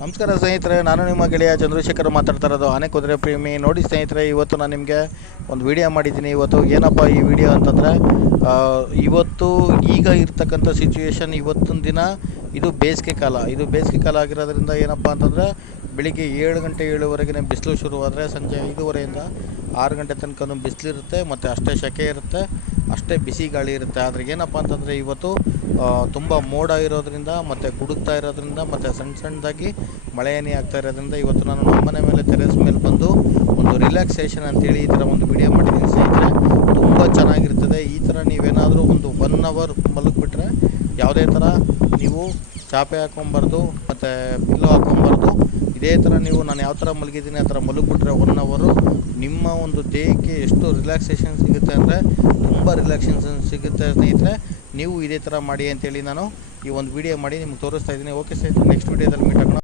ನಮಸ್ಕಾರ ಸ್ನೇಹಿತರೆ, ನಾನು ನಿಮ್ಮ ಗೆಳೆಯ ಚಂದ್ರಶೇಖರ್ ಮಾತಾಡ್ತಾ ಇರೋದು ಆನೆ ಕುದುರೆ ಪ್ರೇಮಿ. ನೋಡಿ ಸ್ನೇಹಿತರೆ, ಇವತ್ತು ನಾನು ನಿಮಗೆ ಒಂದು ವಿಡಿಯೋ ಮಾಡಿದ್ದೀನಿ. ಇವತ್ತು ಏನಪ್ಪ ಈ ವಿಡಿಯೋ ಅಂತಂದರೆ, ಇವತ್ತು ಈಗ ಇರ್ತಕ್ಕಂಥ ಸಿಚುವೇಶನ್, ಇವತ್ತಿನ ದಿನ ಇದು ಬೇಸಿಗೆ ಕಾಲ. ಇದು ಬೇಸಿಗೆ ಕಾಲ ಆಗಿರೋದ್ರಿಂದ ಏನಪ್ಪ ಅಂತಂದರೆ, ಬೆಳಿಗ್ಗೆ 7 ಗಂಟೆ 7:30 ಬಿಸಿಲು ಶುರುವಾದರೆ ಸಂಜೆ 5:30ಇಂದ 6 ಗಂಟೆ ತನಕ ಬಿಸಿಲಿರುತ್ತೆ, ಮತ್ತು ಅಷ್ಟೇ ಸೆಕೆ ಇರುತ್ತೆ, ಅಷ್ಟೇ ಬಿಸಿ ಗಾಳಿ ಇರುತ್ತೆ. ಆದರೆ ಏನಪ್ಪ ಅಂತಂದರೆ, ಇವತ್ತು ತುಂಬ ಮೋಡ ಇರೋದ್ರಿಂದ ಮತ್ತು ಗುಡುಗ್ತಾ ಇರೋದ್ರಿಂದ ಮತ್ತು ಸಣ್ಣದಾಗಿ ಮಳೆ ಹನಿ ಆಗ್ತಾ ಇರೋದ್ರಿಂದ ಇವತ್ತು ನಾನು ನಮ್ಮನೆ ಮೇಲೆ ಟೆರೆಸ್ ಮೇಲೆ ಬಂದು ಒಂದು ರಿಲ್ಯಾಕ್ಸೇಷನ್ ಅಂತೇಳಿ ಈ ಥರ ಒಂದು ವಿಡಿಯೋ ಮಾಡಿದ್ದೀನಿ ಸ್ನೇಹಿತರೆ. ತುಂಬ ಚೆನ್ನಾಗಿರ್ತದೆ. ಈ ಥರ ನೀವೇನಾದರೂ ಒಂದು 1 ಅವರ್ ಮಲಗಿಬಿಟ್ರೆ, ಯಾವುದೇ ಥರ ನೀವು ಚಾಪೆ ಹಾಕ್ಕೊಬಾರ್ದು ಮತ್ತು ಪಿಲ್ಲೋ ಹಾಕ್ಕೊಬಾರ್ದು. ಇದೇ ಥರ ನೀವು ನಾನು ಯಾವ ಥರ ಮಲಗಿದ್ದೀನಿ ಆ ಥರ ಮಲಗಿಬಿಟ್ರೆ 1 ಅವರು ನಿಮ್ಮ ಒಂದು ದೇಹಕ್ಕೆ ಎಷ್ಟು ರಿಲ್ಯಾಕ್ಸೇಷನ್ ಸಿಗುತ್ತೆ ಅಂದರೆ ತುಂಬ ರಿಲ್ಯಾಕ್ಸೇಷನ್ ಸಿಗುತ್ತೆ ಸ್ನೇಹಿತರೆ. ನೀವು ಇದೇ ಥರ ಮಾಡಿ ಅಂತೇಳಿ ನಾನು ಈ ಒಂದು ವಿಡಿಯೋ ಮಾಡಿ ನಿಮ್ಗೆ ತೋರಿಸ್ತಾ ಇದ್ದೀನಿ. ಓಕೆ ಸ್ನೇಹಿತರೆ, ನೆಕ್ಸ್ಟ್ ವಿಡಿಯೋದಲ್ಲಿ ಮೀಟ್